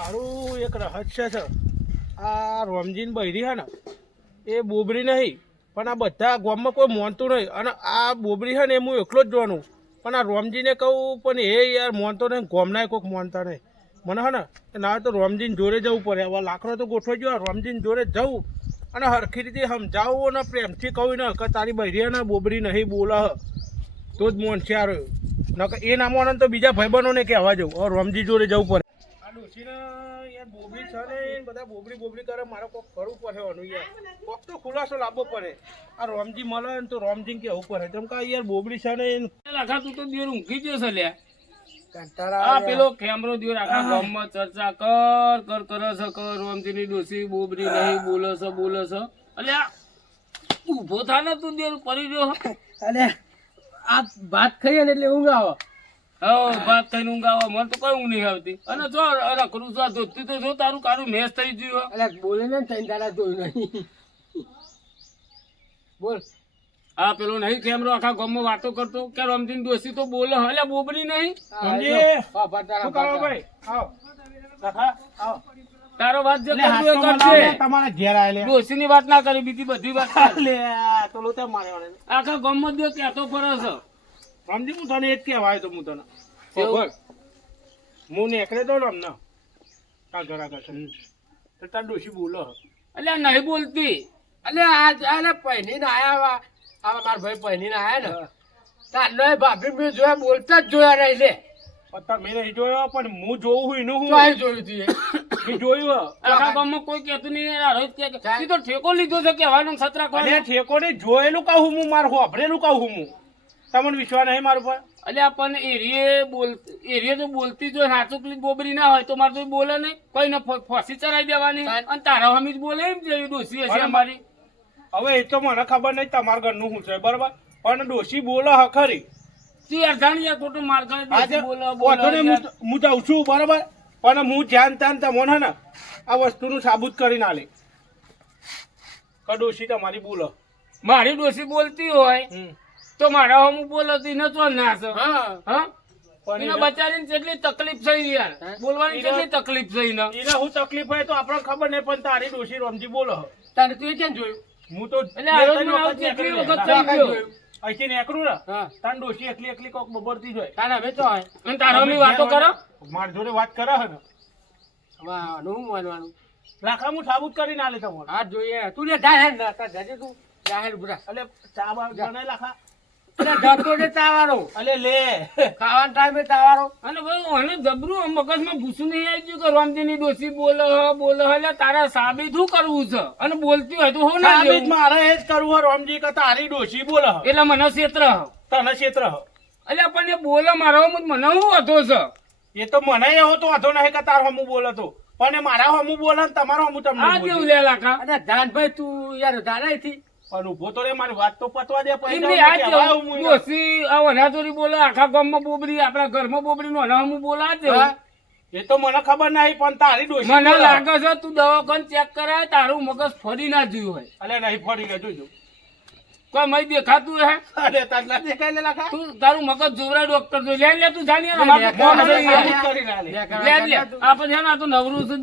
મારું એક રહસ્ય છે. આ રોમજીન બૈરી હે ને, એ બોબરી નહીં, પણ આ બધા ગામમાં કોઈ માનતું નહીં. અને આ બોબરી છે ને, એ હું એકલો જ જોવાનું. પણ આ રોમજીને કહું, પણ એ યાર માનતો નહીં, ગામના કોઈક માનતા નહીં. મને હે ને ના તો રોમજીન જોડે જવું પડે. હવે લાકડો તો ગોઠવાઈ ગયો રોમજીન જોડે જવું. અને હરખી રીતે સમજાવું અને પ્રેમથી કહું ને કે તારી બૈરી ને, બોબરી નહીં, બોલા. તો જ મોન છે હારો નકર એ ના મોને તો બીજા ભાઈબંધોને કહેવા જવું. રોમજી જોડે જવું પડે. યાર બોબડી છે ને બધા બોબડી બોબડી કરે મારે કોક કરવું પડે એનું યાર. કોક તો ખુલાસો લાવવો પડે. આ રોમજી મળે ને તો રોમજી કેવું પડે? તેમ કે યાર બોબડી છે ને આખા તું તો દિવસ ઊંઘી જશે લ્યા. આ પેલો કેમેરો દિવસ આખા ગામમાં ચર્ચા કર કર કર છે કર રોમજીની ડોસી બોબરી નહીં બોલે છે બોલે છે અલ્યા ઊભો થા ને તું દિવસ પડી રહ્યો. અને આ ભાત ખાઈએ ને એટલે ઊંઘ આવે. હા ભાત થઈને ઊંઘ આવે મને તો કઈ ઊંઘ નહીં આવતી. અને જો અરે આ ધોતી તો જો તારું કારું મેચ થઈ ગયું અરે બોલે ને ત્રણ તારા જોયું નહીં. બોલ. આ પેલો નહીં કેમરો આખા ગામમાં વાતો કરતો. કે રમજીન દોશી તો બોલે હલે અલ્યા બોબરી નહીં. સમજી? હા, ભાતારા, કરો ભાઈ? આવો. કાકા, તારો વાત જે કરવું મને તમારા ઘેર આલે દોશી ની વાત ના કરી બીજી બધી વાત લે, આ તો મારે. આખા ગામમાં દો ત્યાં તો છે. સમજી હું તને એ જ કહેવાય તો હું તને. ખબર? હું નીકળે તો ને. અમને તાર ઘર આગળ તો તાર ડોશી બોલો. અલ્યા નહીં બોલતી. એટલે આ પહેરીને આયા આવા આ મારા ભાઈ પહેરીને આયા ને. તારનો નહીં ભાભી મેં જોયા બોલતા જ જોયા રહી લે. તમે નહીં જોયો પણ હું જોઉં હું એનું હું. જોયું તું મેં જોયું. આખા કોઈ કહેતું નહીં રોજ કે, "ઈ તો ઠેકો લીધો છે કહેવાનો ને સતરા અને ઠેકો ઠેકોને જોયેલું કહું હું મારું હોભરેલું કહું હું. તમને વિશ્વાસ નહીં મારું પર અલ્યા પણ એરીએ બોલ એરીએ તો બોલતી જો સાચું પેલી બોબરી ના હોય તો મારે તો બોલે નહીં. કોઈને ફોસી ચડાવી દેવાની. અને તારા હમી જ બોલે એમ જેવી ડોસી હશે અમારી. હવે એ તો મને ખબર નહીં તમારા ઘરનું શું છે બરાબર? પણ ડોશી બોલો હ ખરી. તું યાર ખોટું માર કરે આજે ડોસી બોલે બોલે. હું હું જાઉં છું બરાબર? પણ હું ધ્યાન તાન તમને ને આ વસ્તુનું સાબુત કરીને ના લે ડોશી તમારી બોલો. મારી ડોસી બોલતી હોય. તો મારા હમું બોલતી નતો ના છે. હા. પણ એને એને- બચારીને કેટલી તકલીફ થઈ યાર. બોલવાની કેટલી તકલીફ થઈ ને. એને હું તકલીફ હોય તો આપણને ખબર નહીં પણ તારી ડોશી રમજી બોલો તારે તું એ કેમ જોયું? હું તો એટલે આ રોજ બે ત્રણ મને આવું વખત કેટલી વખત થઈ ગયો? અહીંથી નીકળું ને? તાર ડોશી એકલી એકલી કોક બબડતી જ હોય હવે તો અને તારા હમી વાતો કરો? મારી જોડે વાત કરે હે ને. માનવાનું લાખા સાબુત કરીને લે તમારે. હા જોઈએ. તું લે જાહેર ના તાર જાજે તું જાહેર બુરા એટલે ચા બા લાખા એટલે ડરતો તાવારો. અલે લે. ખાવાના ટાઈમે તાવારો. અને ભાઈ એને જબરું મગજમાં ભૂસું નહીં આવી ગયું કે રામજીની ડોસી બોલે હ બોલે હ એટલે તારે સાબિત શું કરવું છે? અને બોલતી હોય તો હું ના સાબિત મારે એ જ કરવું હે રોમજી કે તારી ડોશી બોલે હ. એટલે મને ક્ષેત્ર હ. તને ક્ષેત્ર હ. એટલે પણ એ બોલે મારો મને શું હતો છે? એ તો મને એવો તો વાંધો નહીં કે તાર હમું બોલે તો પણ મારા હમું બોલે ને તમારો હમું તમને આ કેવું લે લાકા? અને જાનભાઈ તું યાર જાનાઈ થી પણ ઊભો તો રે મારી વાત તો પતવા દે પછી આ. ડોસી વનાચોરી બોલે આખા ગામમાં બોબરી આપણા ઘરમાં બોબરી નો? હા? એ તો મને ખબર નહીં પણ તારી મને લાગે છે તું દવાખાન ચેક કરાય તારું મગજ ફરી ના જોયું હોય અલે નહીં ફરી ગયું જોજો કોઈ મય દેખાતું હે? અરે તાર ના દેખાય લે લાખા? તું તારું મગજ જોવરા ડોક્ટર જો લે લે તું જાણી યાર, અમારે ફોન કરી. લે. લે આપણે છે ને આ તો નવરું છે.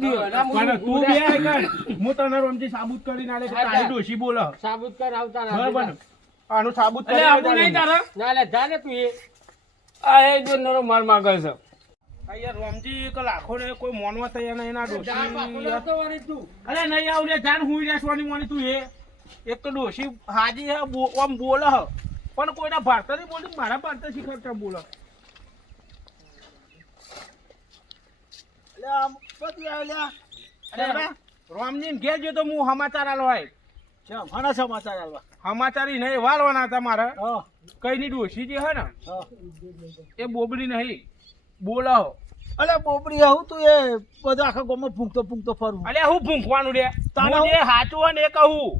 પણ તું બે કર. હું તને રોમજી સાબુત કરી ના લે તારી ડોશી બોલ. સાબુત કર આવતા ના બરાબર? આનું સાબુત કરી આપણું નહીં તારા? ના લે જાને તું એ. આ એ જો નરો માર માગે છે. આ યાર રોમજી એક લાખો ને કોઈ મોનવા તૈયાર નહીં એના ડોશી નતો વાળી તું. અરે નહીં આવું લે જાન હું રેસવાની મોની તું એ. એક તો ડોશી હાજી હે આમ બોલે હ. પણ કોઈના ભારતા નહીં બોલતી મારા ભારતા શીખરતા બોલે. એટલે આમ કદી આવે અરે બા, ઘેર જો તો હું સમાચાર આલો આય ઘણા સમાચાર આવવા સમાચાર નહીં વાળવાના કઈ ની ડોશી જે હે ને એ બોબડી નહીં બોલે હો. અલે બોબડી આવું તું એ બધો આખા ગામમાં ફૂંકતો ફૂંકતો ફરું. અલે હું ભૂંકવાનું રે? હું હું- જે સાચું હોય ને એ કહું.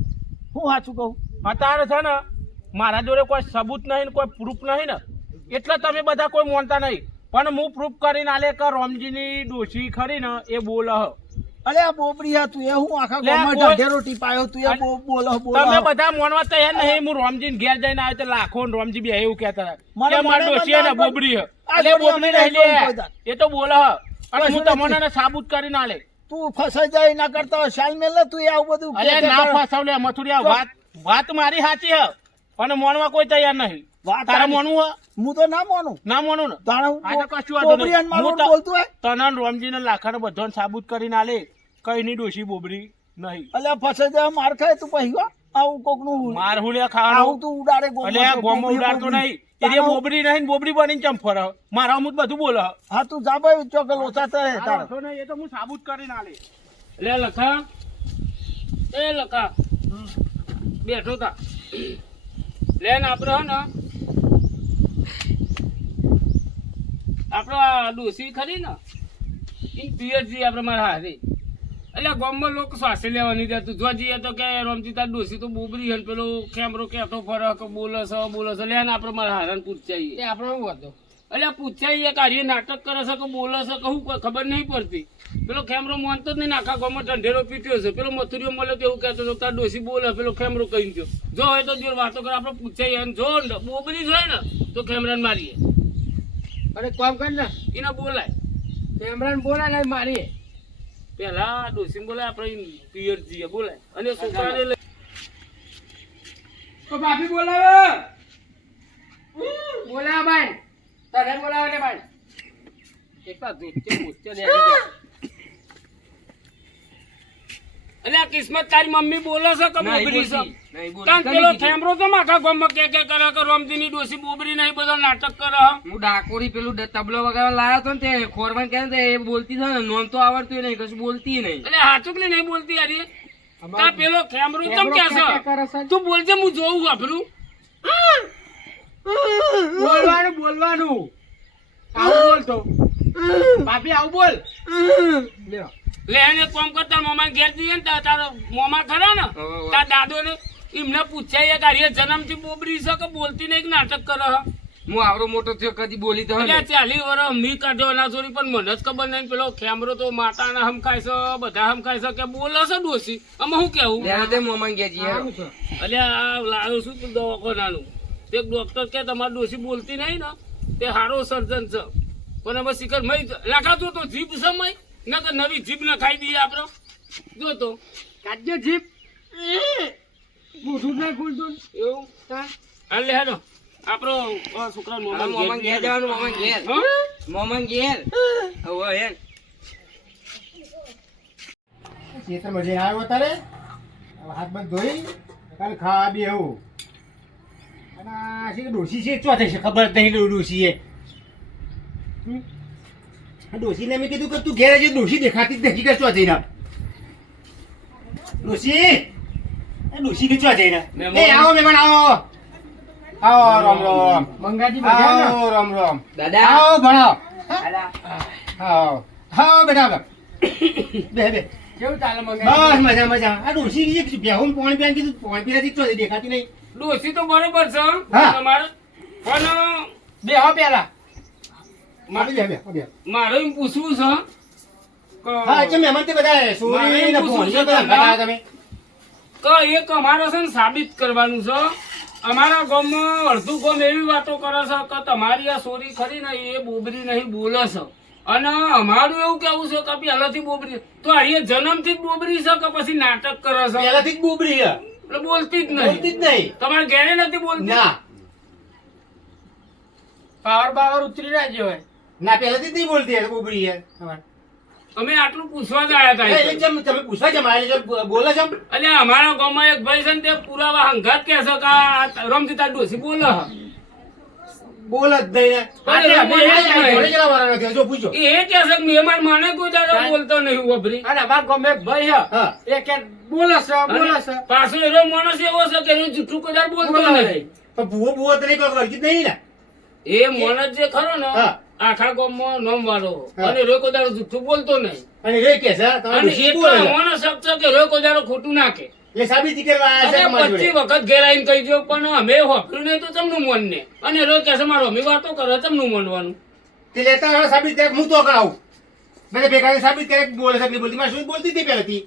હું સાચું કહું? અત્યારે છે ને મારા જોડે કોઈ સબૂત નહીં ને કોઈ પ્રૂફ નહીં ને એટલે તમે બધા કોઈ માનતા નહીં. પણ હું પ્રૂફ કરીને આલે કે રોમજીની ડોશી ખરી ને એ બોલ અરે અલે આ બોબડી આ તું એ હું આખા ગામમાં કોઈ- ટીપાયો તું એ અરે, બો- બોલો તમે બધા માનવા તૈયાર નહીં. હું રોમજીન ઘેર જઈને આવ્યો તો લાખો ને રોમજી બે એવું કહેતા હતા. મને- કે મારી ડોશી ને બોબડી હે. બોબડી લે એ તો બોલ હ. અને હું તમને સાબુત કરી ના લે તું ફસાઈ જાય ના કરતા શાલ મેલ તું આવું બધું અરે ના ફસાવલે મથુરિયા વાત વાત મારી સાચી હ પણ મોણવા કોઈ તૈયાર નહીં. તારે સાચી. મોનવું હું? તો ના મોનું ના મોનું ને? આ કશું હું બોલતું હોય? તનન રોમજીને લાખાને બધાને સાબુત કરીને લે કઈ ની ડોશી બોબરી નહીં. અલ્યા ફસાઈ જાય માર ખાય તું પછી હો. આવું કોકનું માર હું ખાવાનું. આવું તું ઉડાડે તો ગોમાં ઉડાડતો નહીં. એ બોબડી નહીં બોબડી બની ચમ ફર? મારા અમુક બધું બોલ. હા તું જા ભાઈ ચોકલ ઓછા તારા. નહીં, એ તો હું સાબુત કરીને આલે. લે લખા. એ લખા. બેઠો તા લે ને આપણે હે ને. આપણે આ ડોસી ખરી ને? ઇન પીએચજી આપણે મારા હારી એટલે ગામમાં લોકો શ્વાસે લેવાની જતું જો જઈએ તો કે રમજી તાર ડોસી તો બોબરી હન પેલો કેમરો કેતો ફરક બોલે છે બોલે છે લે આપણે મારા હારણ પૂછાઈએ એ આપણો શું હતો? એટલે પૂછાઈએ એ કાર્ય નાટક કરે છે કે બોલે છે કહું હું કોઈ ખબર નહીં પડતી. પેલો ખેમરો માનતો જ નહીં આખા ગામમાં ઢંઢેરો પીટ્યો છે. પેલો મથુરીઓ મળે તો એવું કહેતો હતો તાર ડોસી બોલે પેલો કેમરો કહી ગયો. જો હોય તો જો વાતો કરે આપણે પૂછાઈએ અને જો ને બોબરી જોઈએ ને તો કેમરાને મારીએ. અરે કોમ કર ને. એને બોલાય. કેમરાને બોલા ને મારીએ. પેલા ડોસી બોલાય આપણે પિયર જઈએ બોલાય અને છોકરાને લઈ તો ભાભી બોલાવે. બોલાવ ભાઈ. તને બોલાવે ને ભાઈ. એક મૂછતે ને આવી ગયા. એટલે આ કિસ્મત તારી મમ્મી બોલે છે કે બોબરી છે? કારણ પેલો થેમરો તો માખા ગામમાં કે કે કરે કે રમજીની ડોસી બોબરી નહીં બધો નાટક કરે હું? ડાકોરી પેલું તબલો વગાડવા લાયો તો ને તે ખોરવાન કે ને એ બોલતી છે ને નોમ તો આવડતું નહીં કશું બોલતી નહીં. એટલે હાચુકલી નહીં બોલતી અરે? તા પેલો થેમરો કેમરો કે છે? તું બોલજે હું જોઉં વાપરું. બોલવાનું બોલવાનું. આવું બોલ તો. ભાભી આવું બોલ. લ્યો. લે એને કોમ કરતા મોમા ઘેર જઈએ ને તાર મોમા ખરા ને. તાર દાદો ને એમને પૂછાય કે જન્મથી બોબરી છે કે બોલતી નહીં નાટક કરે હે આવરો મોટો થયો કદી બોલી તો ચાલી વર મી કાઢ્યો ના છોરી પણ મને જ ખબર નહીં. પેલો ખેમરો તો માતાના હમખાય છે બધા હમખાય છે કે બોલે છે ડોસી આમાં શું કેવું? તે મોમાં ગયા જઈએ. આ લાવ્યો છું તું દવાખાનાનું? તે ડોક્ટર કે તમારી ડોસી બોલતી નહીં ને? તે સારો સર્જન છે. પણ હવે શિખર મય લખાતું તો જીભ સમય નકર નવી જીભ ના ખાઈ દઈએ આપણો જો તો. કાઢજો જીપ મોઢું ના ખુલતું. એવું. હાલ લે હેડો. આપણો છોકરા હા, મોમાં ઘેર જવાનું મોમાં ઘેર. મોમાં ઘેર. હવે હેન ચેતર મજે આવ્યો તારે હાથ પગ ધોઈ કાલે ખાવા બી એવું અને આ શી ડોસી છે? ચો થઈ છે? ખબર નહીં ડોસી એ. આ મેં કીધું કે તું ઘેર જે ડોશી દેખાતી જ નથી કે ચો જઈને ડોશી! ડોશી કે ચો જઈને એ આવો મેમણ આવો. આવો રામ રામ. મંગાજી બધા આવો રામ રામ. દાદા! આવો ભણો આવો. આવો બેટા બે બે. કેવું ચાલે મંગાજી? બસ મજા મજા. આ ડોશી કે બેહું પાણી પીવાનું કીધું પાણી પીવાથી ચો દેખાતી નહીં. ડોશી તો બરોબર છે હા. તમારે પણ બે હો પેલા મારે એમ પૂછવું છે હા એટલે મહેમાન તે બધા સોરી ને પૂછવું છે બધા તમે. કે એક અમારે છે ને સાબિત કરવાનું છે. અમારા ગામમાં અડધું ગામ એવી વાતો કરે છે કે તમારી આ સોરી ખરી ને એ બોબરી નહીં બોલે છે. અને અમારું એવું કેવું છે કે પહેલાથી બોબરી તો અહીંયા જન્મથી જ બોબરી છે કે પછી નાટક કરે છે? પહેલાથી જ બોબરી છે. એટલે બોલતી જ બોલતી નહીં જ નહીં. તમારે ઘેરે નથી બોલતી? ના. પાવર બાવર ઉતરી ના ગયો હોય ના પહેલાથી નહીં બોલતી બોબરી છે તમારે. અમે આટલું પૂછવા જ આવ્યા હતા એ જેમ તમે પૂછવા છે મારે જો બોલે છે એટલે અમારા ગામમાં એક ભાઈ છે ને તે પુરાવા હંગાત કે છે કે આ રમતી ડોસી બોલે. બોલ જ નહીં એ જ પૂછો. કે છે મહેમાન માને કોઈ દાડો બોલતો નહીં ઉભરી અને અમારા ગમે એક ભાઈ હા. એ કે બોલે છે બોલે છે. પાછો એનો માણસ એવો છે કે એનું જૂઠું કદાચ બોલતો નહીં. નહીં. પણ ભૂવો ભૂવો તો નહીં કોઈ વર્ગી જ નહીં ને. એ માણસ જે ખરો ને. આખા ગામમાં નામ વાળો. અને રોકો દારો જુઠ્ઠું બોલતો નહીં. અને રે કે ડોશી એટલો બોલે શબ્દ કે રોકો દારો ખોટું નાખે. એટલે સાબિતી કરવા આવ્યા છે અને તમારી પચીસ જોડે. વખત ઘેર આવીને પણ અમે હોકર્યું નહીં તો તમનું મન ને અને રોય કે મારો અમે વાતો કરે તમનું મનવાનું. તે લેતા હવે સાબિત હું તો કરાવું મને ભેગા સાબિત કરે બોલે છે બોલતી. મારે શું બોલતી હતી પહેલાથી?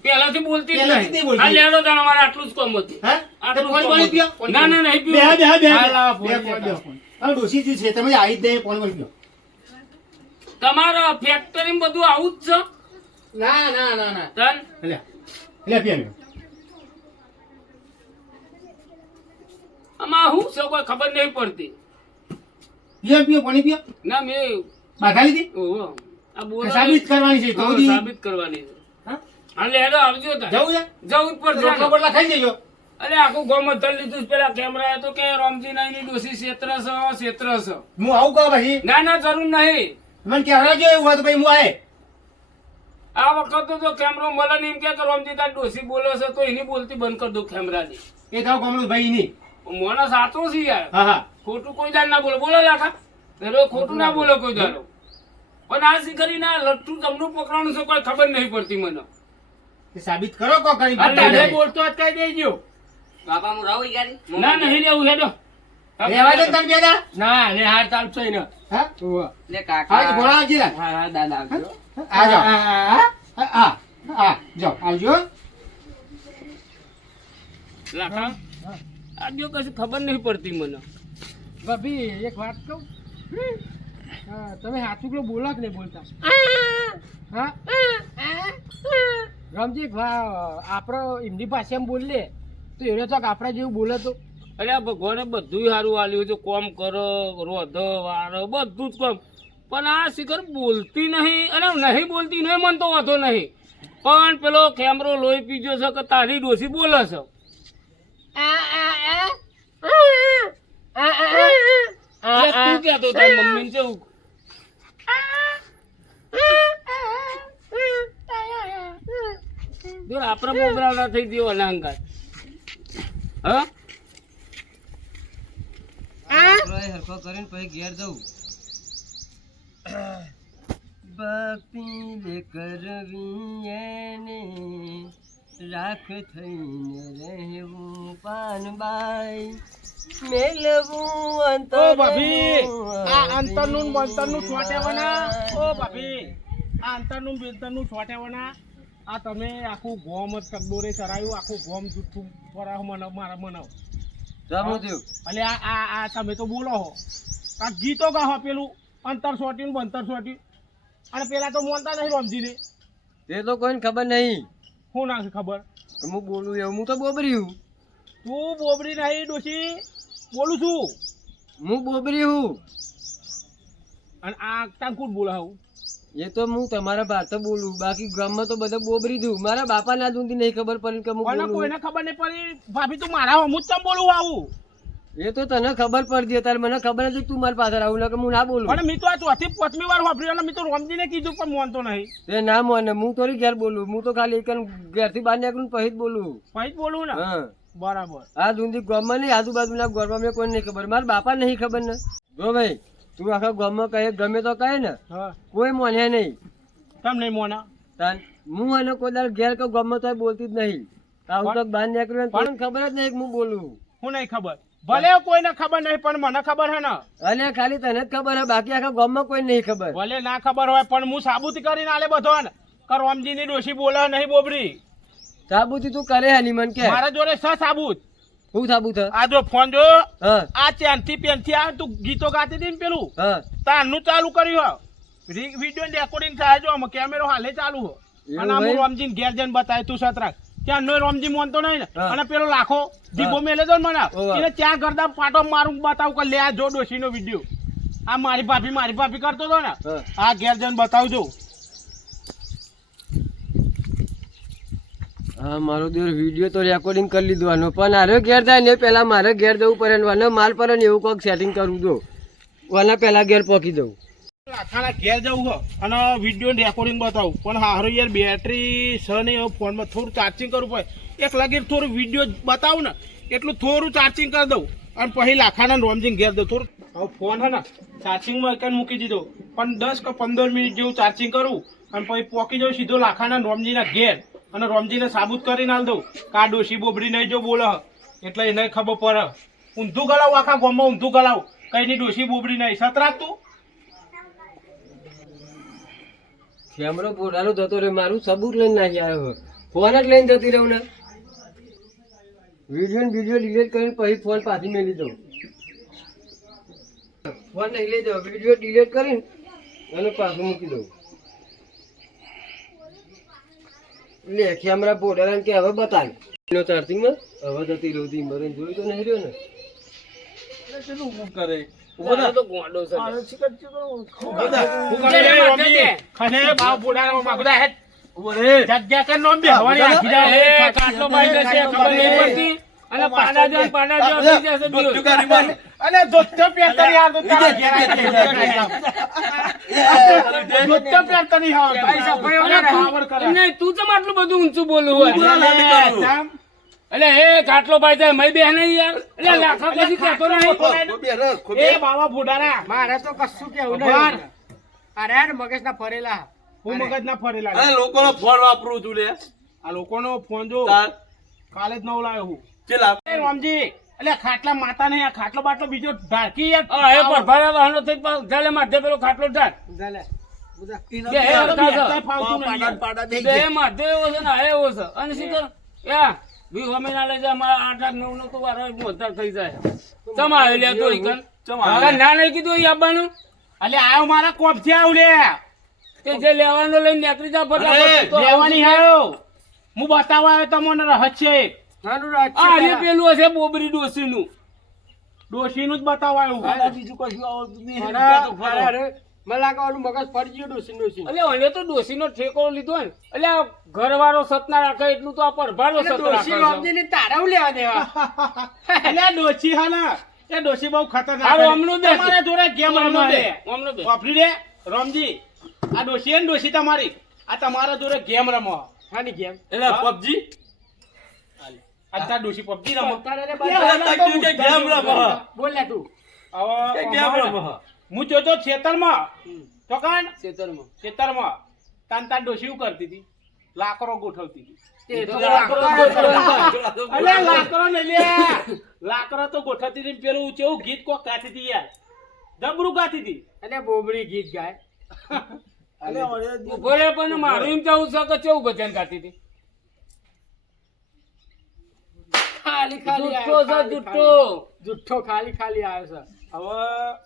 બોલતી પહેલાથી નહીં. નહીં બોલતી. આ લેડો તાણ અમારે આટલું જ કોમ હતું. હા? આટલું જ પાણી કામ પાણી હતું. પીઓ ના ના નહીં બે બે બે બે. બે બે હવે છે તમે આવી જ નહીં કોણ પાણી પીઓ તમારા ફેક્ટરી બધું આવું જ છે? ના ના ના ના. તન? લે લે પીવાનું આમાં હું છે? કોઈ ખબર નહીં પડતી. પીઓ પીઓ પાણી પીઓ. ના મેં બાધા લીધી ઓહો. આ બોલ સાબિત કરવાની છે તો સાબિત કરવાની છે. હા? લે આવજો તા જવું છે? જવું પર રોટલા બોટલા ખાઈ જજો. અરે આખું ગોમ ધર લીધું પેલા કેમેરા તો કે રોમજી નાઈ ની ડોસી ક્ષેત્ર છે ક્ષેત્ર છે. હું આવું કહું ભાઈ ના ના જરૂર નહીં. મને કહેવા જો એવું હોય તો ભાઈ હું આય. આ વખત તો કેમેરો મળે ને એમ કે રામજી તાર ડોસી બોલે છે તો એની બોલતી બંધ કરી દો કેમેરાની એ થાવ કમલું ભાઈ ની. મોનો સાચો છે યાર. હા હા. ખોટું કોઈ દાડ ના બોલો. બોલો લાખા. પેલો ખોટું ના બોલો કોઈ દાડો. પણ આ શી ના લટ્ટુ જમનું પકડવાનું છે કોઈ ખબર નહીં પડતી મને. સાબિત કરો કો કરી. બોલતો જ દેજો. બાપા હું રહું યાર ના નહીં લેવું હેડો. રેવા દે તને બેદા ના રે હાર ચાલશો ને હા? લે કાકા. ઘોડા આવજી લા. હા હા દાદા આવજો. આ આ આ આ જાઓ. આવજો. લાખા આ કશું ખબર નહીં પડતી મને. ભાભી એક વાત કહું? તમે હાથુકડો બોલો કે નહીં બોલતા? હા? રામજી આપણે એમની ભાષામાં બોલીએ તો એને તો આપણે જેવું બોલે તો. અરે ભગવાને બધું સારું આલ્યું છે. કોમ કરો, રોધો, વારો, બધું જ કોમ. પણ આ શિખર બોલતી નહીં અને નહીં બોલતી નહીં મન તો વાંધો નહીં. પણ પેલો કેમરો લોહી પીજો છે કે તારી ડોસી બોલે છે? તું કહેતો તારી મમ્મીને છે આપણે મોગરા થઈ ગયો અનાંગાત હા? હરખો કરીને પછી ઘેર જવું ભક્તિ કરવી એને રાખ થઈને રહેવું પાનબાઈ. મેલવું અંતર ઓ ભાભી આ અંતરનું ને છોટેવાના ઓ ભાભી આ અંતરનું ને છોટેવાના આ તમે આખું ગોમ જ તકડોરે ચરાયું આખું ગોમ જુઠ્ઠું પરાહ મનાવ મારા મનાવ. એટલે આ આ આ તમે તો બોલો હો. આ ગીતો ગાહો પેલું? અંતર સોટ્યું ને બંતર સોટ્યું અને પેલા તો મોનતા નહીં રમજીને. તે તો કોઈને ખબર નહીં. શું ના છે ખબર. હું બોલું એવું હું તો બોબર્યું. તું બોબરી નહીં ડોશી. બોલું છું. હું બોબરી હું અને આ ટાંકુટ બોલાવું એ તો હું તમારા ભાત બોલું. બાકી ગામમાં તો બધા બોબરી દઉં. મારા બાપા ના દૂધી નહીં ખબર પડી કે હું કોઈને બોલું. કોઈને ખબર નહીં પડી. ભાભી તું મારા હું જ ચમ બોલું આવું? એ તો તને ખબર પડતી અત્યારે મને ખબર નથી તું મારી પાછળ આવું કે હું ના બોલું. અને મેં તો આ ચોથી પાંચમી વાર વાપર્યું અને મેં તો રોમજીને કીધું પણ મોનતો નહીં. એ ના મને હું તો ઘેર બોલું. હું તો ખાલી એક ઘેરથી બહાર નીકળું પછી જ બોલું. પછી જ બોલું ને? હા. બરાબર. આ દૂધી ગામમાં નહીં આજુબાજુના ગામમાં મેં કોઈ નહીં ખબર. મારા બાપા નહીં ખબર ને. જો ભાઈ તું આખા ગામમાં કહે ગમે તો કહે ને કોઈ મને નહીં. કેમ નહીં મોના? તન હું અને કોઈ દાડ ઘેર કે ગામમાં તો બોલતી જ નહીં. આવું તો બહાર નીકળ્યું પણ ખબર જ નહીં હું બોલું. હું નહીં ખબર. ભલે કોઈને ખબર નહીં પણ મને ખબર હે ને. અને ખાલી તને જ ખબર હે બાકી આખા ગામમાં કોઈ નહીં ખબર. ભલે ના ખબર હોય પણ હું સાબુતી કરીને આલે બધો ને. કે રોમજીની ડોશી બોલે નહીં બોબરી સાબુતી તું કરે હે મન કે. મારા જોડે સ સાબુત. હું સાબુ આ જો ફોન જો આ ચેનથી પેનથી આ તું ગીતો ગાતી હતી ને પેલું? તારનું ચાલુ કર્યું હો. વીડિયો રેકોર્ડિંગ થાય જો કેમેરો હાલે ચાલુ હો. અને આમ? રોમજીને ઘેર જઈને બતાય તું સતરાક. ત્યાં નો રોમજી મોનતો નહીં ને. અને પેલો લાખો દીપો મેલે તો મને. એને ત્યાં કરતા પાટો મારું બતાવું કે લે આ જો ડોશીનો વીડિયો આ મારી ભાભી મારી ભાભી કરતો હતો ને. આ ઘેર જઈને બતાવજો. હા, મારો દેવ વીડિયો તો રેકોર્ડિંગ કરી લીધવાનો, પણ આરો ઘેર થાય ને પહેલાં મારે ઘેર જવું પડે ને આને માલ પર ને એવું કોઈક સેટિંગ કરવું દો. વાના પહેલાં ઘેર પહોંચી દઉં લાખાના ઘેર જવું હો, અને વીડિયો રેકોર્ડિંગ બતાવું. પણ હારું યાર બેટરી છે હવે ફોનમાં થોડું ચાર્જિંગ કરવું પડે. એક લગી થોડું વીડિયો બતાવું ને, એટલું થોડું ચાર્જિંગ કરી દઉં. અને પછી લાખાના રોમજીને ઘેર દઉં થોડું. હવે ફોન હે ને ચાર્જિંગમાં એક મૂકી દીધો. પણ દસ કે પંદર મિનિટ જેવું ચાર્જિંગ કરું. અને પછી પોકી જાઉં, સીધો લાખાના રોમજીના ઘેર. અને રોમજીને સાબુત કરીને આલ દઉં. કા ડોશી બોબડી નહીં જો બોલે. એટલે એને ખબર પડે. ઊંધું ગલાવું આખા ગામમાં ઊંધું ગલાવું કઈની ડોશી બોબડી નહીં. સતરાક તું. કેમેરો પોતાનો જતો રે મારું સબૂત લઈને નાખી આવ્યો ફોન જ લઈને જતી રહું ને. વીડિયો ને વીડિયો ડિલીટ કરીને પછી ફોન પાછી મેલી દઉં. ફોન નહીં લઈ જાઓ વીડિયો ડિલીટ કરીને અને પાછું મૂકી દઉં. લે કેમેરા પોડારાને કે હવે બતાવ એનો ચાર્જિંગમાં હવે તો તીરો મરણ મરીને જોઈ તો નહીં રહ્યો ને આ તો ગોંડો છે. હું કરે જગ્યા કર નોમ બે. હવાની આખી જાય કાટલો બાઈ જશે ખબર નહીં પડતી. અને પાડા જો પાડા જો થઈ જશે દિવસ. અને દોસ્તો પહેરતા નહીં આવતો તારા ઘેર આવીને. દોસ્તો પહેરતા નહીં આવતો. અને પાવર કરે. નહીં, તું ચમ આટલું બધું ઊંચું બોલું હોય. એટલે એ કાટલો ભાઈ જાય મય બે નહીં યાર. એટલે લાખા પછી કહેતો નહીં? એ બાવા ફુડારા મારે તો કશું કેવું. નહીં. અરે મગજ ના ફરેલા. હું મગજ ના ફરેલા અરે લોકોનો ફોન વાપરું છું લે. આ લોકોનો ફોન જો. કાલે જ નવ લાવ્યો હું. ચેલા રામજી એટલે ખાટલા માતા ને આ ખાટલો બાટલો બીજો ઢાંકી યાર. એ પર વાહનો થઈ પાછો ઝાલે માથે પેલો ખાટલો ઢાળ. છે. છે ને આ એવો છે. અને શું કર યા વી હમીના લઈ જાય મારા આઠ આઠ નવ નો તો વારો મોતર થઈ જાય. ચમ આવ્યો લે તો ઈકન હવે ના. નહીં કીધું આવવાનું અલે આયો મારા આવ લે. તે જે લેવાનો લઈને નીકળી જા ફટાફટ લેવાની આવ્યો હું બતાવવા આવ્યો તમને રહસ્ય એક. આ પેલું. હશે બોબરી ડોસીનું ડોશીનું જ બતાવવા બીજું કશું આવતું નહીં. અરે અરે મને લાગે ઓલું મગજ ફરી ગયું ડોસી ડોસી એટલે મને તો ડોસીનો ઠેકો લીધો ને. એટલે ઘરવાળો સતના રાખે એટલું તો આ પરભારો સત રાખે રોમજી ને તારા લેવા દેવા. એટલે આ ડોશી હા એ ડોશી બહુ ખતરનાક હારું, છે. તમારા જોડે ગેમ છે રમવા બે દે વાપરી દે રામજી. આ ડોશી હે ને ડોશી તમારી? આ તમારા જોડે ગેમ રમો હાની ગેમ એટલે પબજી? આ તાર ડોશી પબજી રમો. ગેમ રમો. બોલ લે તું. હવે ગેમ રમો હું. જોતો ખેતરમાં. તો કાન ખેતરમાં. ખેતરમાં. તાન તાર ડોશી કરતી હતી? લાકડો ગોઠવતી હતી. તે ને ગોઠવતી હતી પેલું કેવું ગીત કોક ગાતી હતી યાર. જબરું ગાતી હતી. અને બોબડી ગીત ગાય. ઊભો પણ મારું એમ જવું છે કે કેવું ભજન ગાતી હતી. ખાલી ખાલી જુઠ્ઠો છે જુઠ્ઠો. જુઠ્ઠો ખાલી ખાલી આવ્યો છે. હવે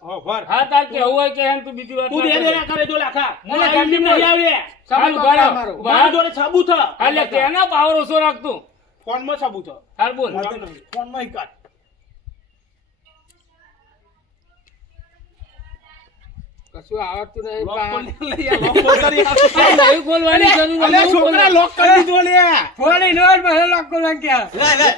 હોભર હા તાર કેવું હોય કે એમ તું બીજી વાત તું ના દે દે કરજે. કરે જો લાખા. હું ગાંધી નહીં આવે હાલ ઊભા મારો. ઊભા મારા રહો. જોડે સાબુ છે હાલે તેના પાવર ઓછો રાખતું? ફોનમાં સાબુ છે. હાલ બોલ. ફોનમાં કાઢ. કશું આવડતું નહીં લોક પા. ખોલી લઈ આ, લોક ખોલી આ. નહીં. ખોલવાની જરૂર છોકરા લોક કરી દીધો લે ફોડી નો જ મને લોક કરવા ગયા.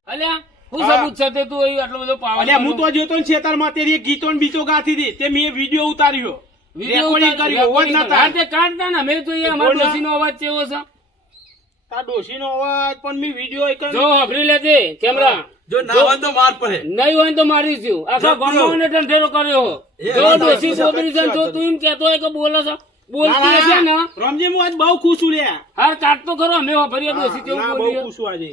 અલ્યા હું સબૂત છે તે તું અહીં બધો પાવર અલ્યા હું તો જોતો ને ખેતરમાં તેરી ગીતો ને બીજો ગાતી હતી. તે મેં વીડિયો ઉતાર્યો. રેકોર્ડિંગ કર્યો અવાજ નતા. તે કાઢતા ને મેં તો એ ના. અવાજ કેવો છે? તાર ડોશીનો અવાજ પણ મેં વીડિયો જો વાપરી લેજે કેમેરા. જો ના હોય તો માર પડે. નહીં હોય તો મારી છું આખા જો. ગામમાં ઢંઢેરો કર્યો જો દોષી ડોશી સાચી છે તો તું એમ કહેતો હોય કે બોલે છે બોલતી હશે ને? રમજી હું આજ બહુ ખુશ છું લ્યા. હાર કાઢતો ખરો અમે વાપરીએ દોષી કેવું ના બહુ ખુશ છું આજે.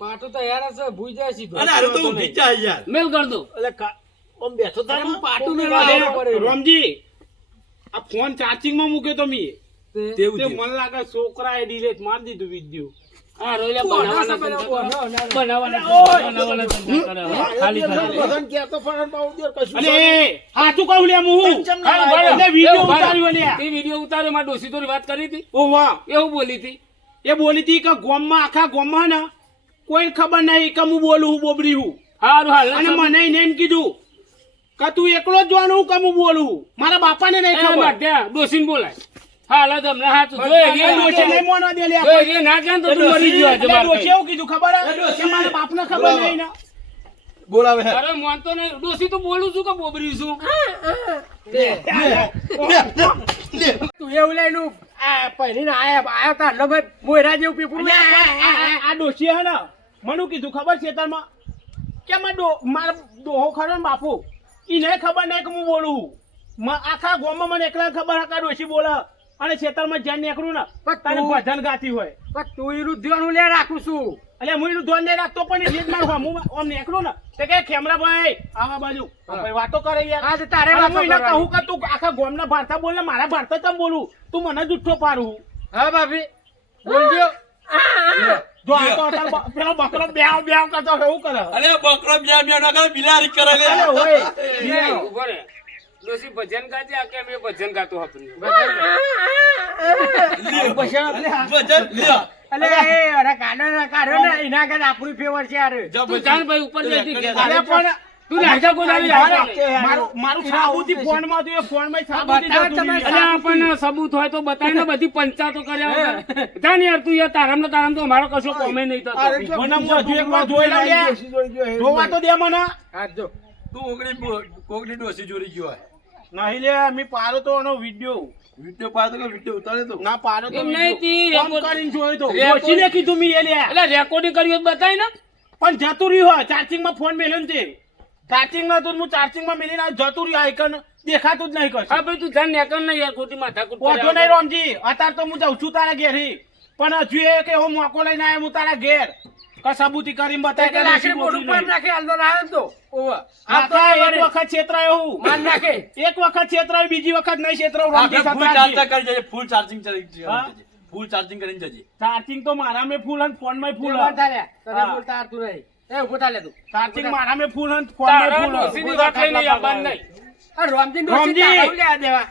પાટો તો યાર છે ભૂઈ જાય સીધો અરે હારું તો હું જાય યાર. મેલ કર દો. એટલે ઓમ બેઠો ને અરે, લાવવો પડે. રમજી આ ફોન ચાર્જિંગમાં મૂક્યો તો મી. તે- તે. મને લાગે છોકરાએ ડિલેટ મારી દીધું વીડિયો ના, ના. ના વાત કરી હતી. એવું બોલી હતી. એ બોલી હતી કે ગોમમાં આખા ગોમમાં ને કોઈ ખબર નહીં કે હું બોલું હું બોબરી હું. હારું હાલ. અને મને એમ કીધું કે તું એકલો જ જોવાનું કે હું બોલું? મારા મારા બાપાને નહીં ખબર. ડોશીને બોલાય. હાલ તમને હમણાં હાચું જો એ એ ડોશી રે- નહીં માનવા દે લે જો એ રે ના ને તો તું મરી ગયો ભાઈ. એવું કીધું ખબર મારા બાપને ખબર નહીં ને. બોલાવે અરે માનતો નહીં. ડોશી તો બોલું છું કે બોબરી છું? તું એવું લઈને આ પહેરીને આયા આયા તા. એટલે ભાઈ મોયરા જેવું પીપળું આ- આ- આ- આ ડોશી હે ને મને કીધું ખબર છે તારમાં કે મારા મારો ડોહો ખરો ને બાપુ? એને ખબર નહીં કે હું બોલું. છું. મ- આખા ગામમાં મને એકલા ખબર હે ડોશી બોલે. અને ખેતરમાં જ્યાં નીકળું ને તને તું- ભજન ગાતી હોય. પણ તું એનું ધ્યાન લે રાખું છું. એટલે હું એનું ધ્યાન નહીં રાખતો પણ એટલે જ મારું હું આમ નીકળું ને તે કે ખેમરા ભાઈ આવા બાજુ વાતો કરે યાર. હા તારે વાતો હું એને કહું કે તું આખા ગોમના ભારતા બોલ ને મારા ભારતા કેમ બોલું? તું મને જુઠ્ઠો પારું હા ભાભી. બોલજો જો. આ તો અત્યારે પેલો બકરો બ્યાવ બ્યાવ કરતો હોય એવું કરે. અરે બકરો બ્યા બ્યા ના કરે બિલાડી કરે લે. ડોશી ભજન ગાજે આ કે મેં ભજન ગાતો હપર્યું વજન લ્યો. અલે એ અરે કાનો ના કાઢો ને એના આગળ આપણું ફેવર છે યાર. જો તું પછી. જાણ ભાઈ ઉપર જઈથી ઘેર અરે પણ તું લાજા ગોદાવી લાજા મારું મારું સાબુથી ફોનમાં હતું સબૂત હોય તો બતાય ને બધી પંચાતો કર્યા વગર. જા ને યાર તું યાર તારામ ને તારામ તો અમારો કશો કોમે નહીં થતો. મને હું હજુ એક વાર જોઈ લઉં જોવા તો દે મને. હાથ જો. તું ઓગણી ઓગણી ડોસી ચોરી ગયો હોય. નહીં લે મેં પાડો તો એનો વિડિયો વિડિયો પાડતો કે વિડિયો ઉતારે તો. ના પાડો તો એમ નહીં તી, રેકોર્ડ- કરીને જોયો તો. ડોશીને કીધું મી એલે એટલે રેકોર્ડિંગ કર્યું બતાય ને. પણ જતું રહ્યું હોય ચાર્જિંગમાં ફોન મેલ્યો ને તે. ચાર્જિંગ નતું હું ચાર્જિંગમાં મેલીને જતું રહ્યું આઈકન દેખાતું જ નહીં કશું. હા ભાઈ તું ધન નેકર નહીં યાર ખોટી માથા કુટ કર્યા નહીં રોમજી અત્યારે તો હું જાઉં છું તારા ઘેરી. પણ હજુ એ કે હું મોકો લઈને આવ્યો હું તારા ઘેર. કે સબૂતી કરીને બતાય કે નાખી ડોશી મોઢું બોલી પર નહીં. નાખી હાલતો ના આવ્યો તો. ઓવે. આ તો એક વખત છેતરાયો હું. માર નાખે. એક વખત છેતરાયો બીજી વખત નહીં છેતરાયો રોમજી ફૂલ સતરાજી. કરી જજે ફૂલ ચાર્જિંગ કરી જજે. ફૂલ ચાર્જિંગ કરીને જજે. ચાર્જિંગ તો મારામાં ફૂલ અને ફોનમાં ફૂલ ઊભો લે. તને બોલતા આવડતું નહીં એ ઊભો થા તું. ચાર્જિંગ મારામાં ફૂલ અને ફોનમાં તારા ફૂલ વાત આવવાનું નહીં. આ રોમજી ડોશી રોમજી. તારા દેવા?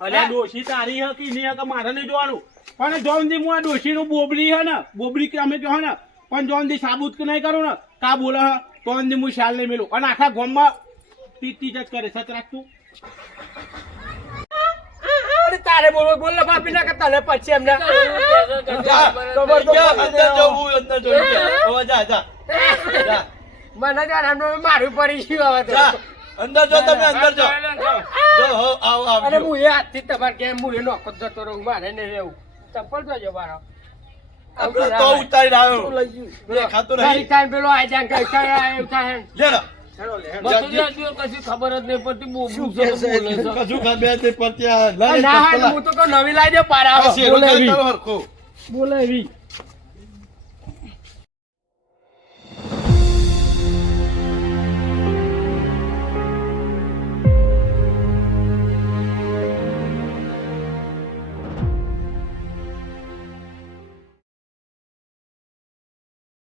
અલ્યા ડોશી તારી હે નહીં હે કે મારે નહીં જોવાનું? પણ જોનથી હું આ ડોશીનું બોબડી હે ને બોબડી કે અમે કહો ને પણ જોનથી સાબુત કે નહીં કરું ને કા બોલે તોન તો અંદી હું શાલ નહીં મેલું. અને આખા ગામમાં તીજ જ કરે સચ રાખતું. અરે તારે બોલો બોલ ને બાપી ના પછી એમને. જા, ખબર તો અંદર જવું. અંદર જવું હવે જા જા. જા. મને આરામનો મારું પડી ગયું હવે તો. અંદર જો તમે અંદર જો. જો હો આવ આવ અરે હું એ હાથથી તમારે કેમ હું એ નોખો જતો રહું મારે નહીં રહેવું. ચપ્પલ જોજો જો મારો. તો. ઉતારી આવ્યો. દેખાતું ગાડી નહીં. થાય પેલો આ ઉઠાય. લે લો. હેલો લે, હેલો. મથુરા જેવું કશી ખબર જ નહીં પડતી બોલે